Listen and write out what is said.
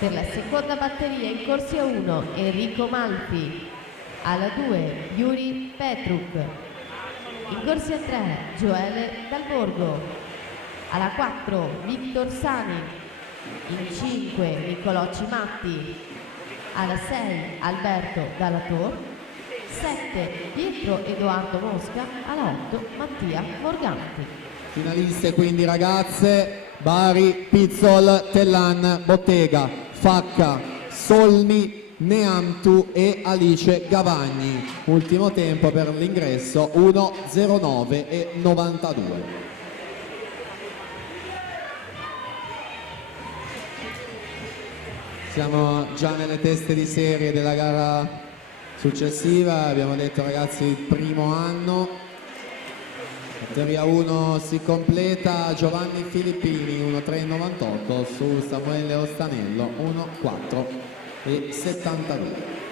Per la seconda batteria in corsia 1 Enrico Malfi, alla 2 Yuri Petruk, in corsia 3 Gioele Dalborgo, alla 4 Victor Sani, in 5 Niccolò Cimatti, alla 6 Alberto Galator, 7 Pietro Edoardo Mosca, alla 8 Mattia Morganti. Finaliste quindi ragazze: Bari, Pizzol, Tellan, Bottega, Facca, Solmi, Neamtu e Alice Gavagni. Ultimo tempo per l'ingresso 1:09 e 92. Siamo già nelle teste di serie della gara successiva. Abbiamo detto ragazzi il primo anno. Batteria 1 si completa: Giovanni Filippini 1:3,98 su Samuele Ostanello 1:4,72.